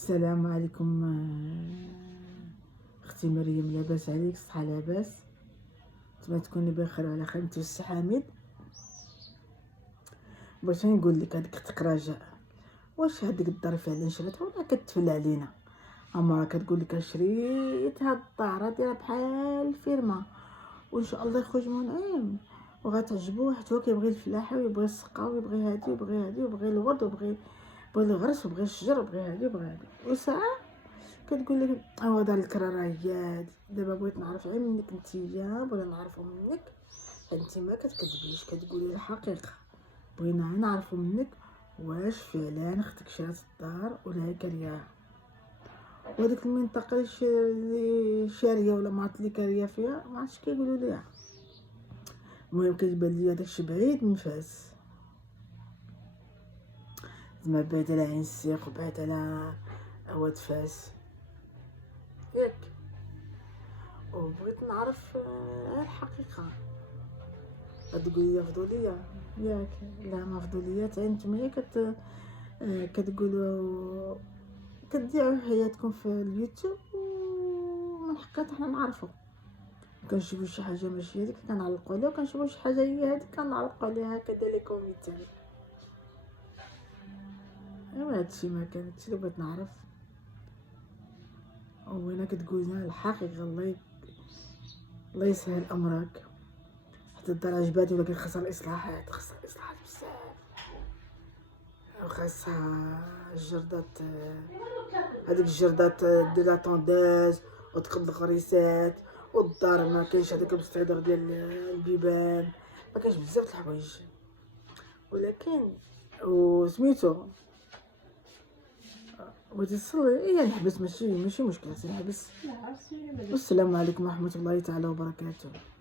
السلام عليكم. اختي مريم، لاباس عليك؟ صحة لاباس؟ نتمنى تكوني بخير وعلى خير. انت والسي حميد. باش نقول لك، هذيك اختك رجاء، واش هذيك الدار فعلا شريتها ولا كتفل علينا؟ اما كتقول لك شريت هاد الدار دايره بحال الفيرما، وان شاء الله يخرج منعم وغتعجبو. حيت هو كيبغي الفلاحه ويبغي السقا ويبغي هادي ويبغي هادي ويبغي الورد ويبغي الغرس ويبغي الشجر ويبغي هادي ويبغي هادي. وساعه كتقول لك دار الكرا راه هي هادي. دابا بغيت نعرف غير منك نتيا، بغينا نعرفو منك. انت ما كتكذبيش، كتقولي الحقيقه. بغينا نعرفو منك واش فعلا اختك شرات الدار ولا هي كارياها، وهاديك المنطقه اللي شاريه ولا ما عرفت اللي كاريه فيها، ما عرفتش كيقولوا ليها. المهم كتبان ليا داكشي بعيد من فاس، زعما بعيد على عين السيق وبعيد على واد فاس ياك. وبغيت نعرف الحقيقه. تقولي لي فضوليه ياك؟ لا ما فضوليات، نتوما كتقولوا كتذيعوا حياتكم في اليوتيوب، ومن حقنا حنا نعرفوا. كنشوفوا شي حاجه ماشي هذيك كنعلقوا عليها، وكنشوفوا شي حاجه هي هذيك كنعلقوا عليها. هكذا لي كوميتير. ايوا هادشي ما كان، هادشي اللي بغيت نعرف. وهنا كتقول لنا الحقيقه. الله يسهل امرك. حتى الدار عجباتني، ولكن خاصها الاصلاحات، خاصها الاصلاحات بزاف. وخاصها الجردات، هذيك الجردات ديال لا طونداز، وتقد الغريسات. والدار ما كاينش هذاك المستحضر ديال البيبان، ما كاينش بزاف د الحوايج. ولكن وسميتو بغيتي تصلي، هي نحبس، ماشي مشكل، نحبس. والسلام عليكم ورحمه الله تعالى وبركاته.